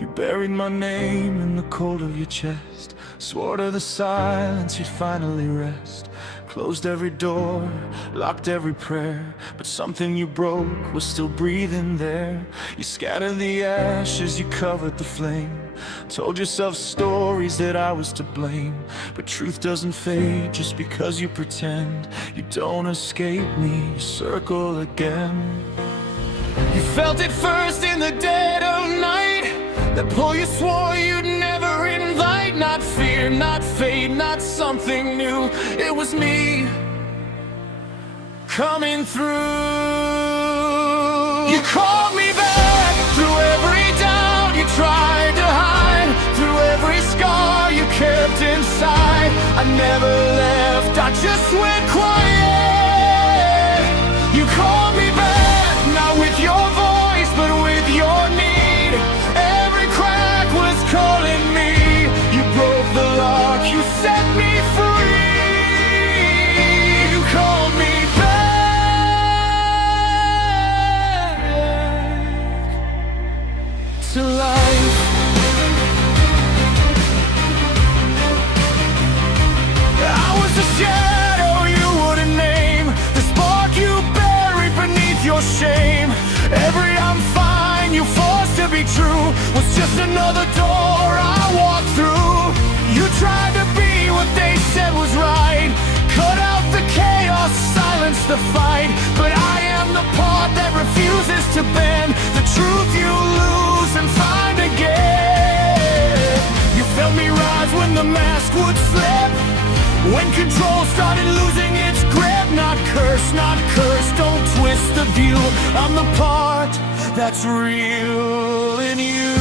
You buried my name in the cold of your chest, swore to the silence you'd finally rest. Closed every door, locked every prayer, but something you broke was still breathing there. You scattered the ashes, you covered the flame, told yourself stories that I was to blame. But truth doesn't fade just because you pretend. You don't escape me, you circle again. You felt it first in the dead of night, that pull you swore you'd never invite. Not fear, not fate, not something new. It was me coming through. You called me back through every doubt you tried to hide, through every scar you kept inside. I never left, I just went quiet. You called me back, not with your voice, but with your need. Every crack was calling me. You broke the lock, you set me free. You called me back to life. I was the shadow you wouldn't name, the spark you buried beneath your shame. Every I'm fine you forced to be true was just another door I walked through. You tried to be what they said was right, cut out the chaos, silence the fight. But I am the part that refuses to bend, the truth you lose and find again. You felt me rise when the mask would slip, when control started losing its grip. Not cursed, not cursed, don't twist the view. I'm the part that's real in you.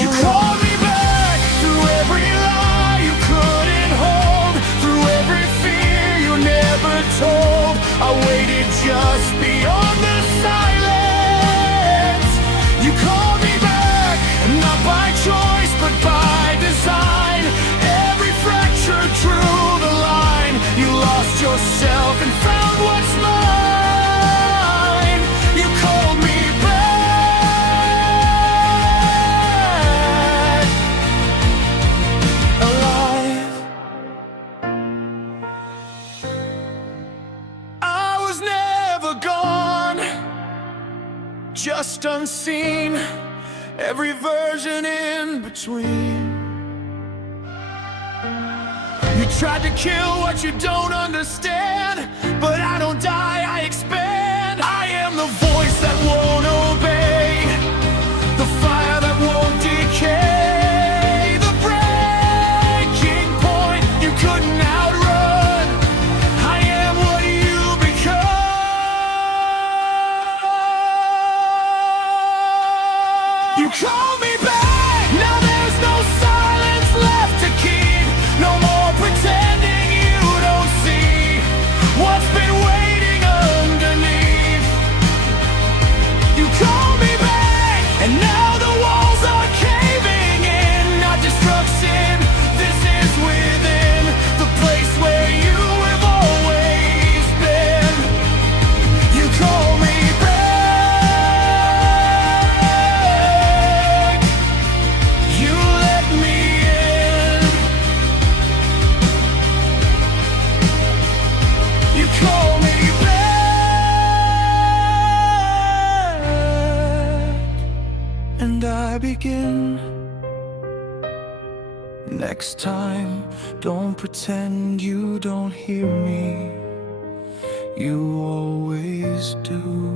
You called me back through every lie you couldn't hold, through every fear you never told. I waited just beyond the silence. You called me back, not by choice but by design. Every fracture drew the line. You lost yourself and found what's mine. You called me back alive. I was never gone, just unseen. Every version in between. You tried to kill what you don't understand, but I don't die, I expand. I am the voice that won't obey, the fire that won't decay, the breaking point you couldn't outrun. I am what you become. You call me back, now there's no silence left to keep. No more pretending you don't see what's been waiting underneath. You call me back, and now the walls are caving in. Not destruction, this is within, the place where you have always been. You call me back, you let me in. You call me back, and I begin. Next time, don't pretend you don't hear me. You always do.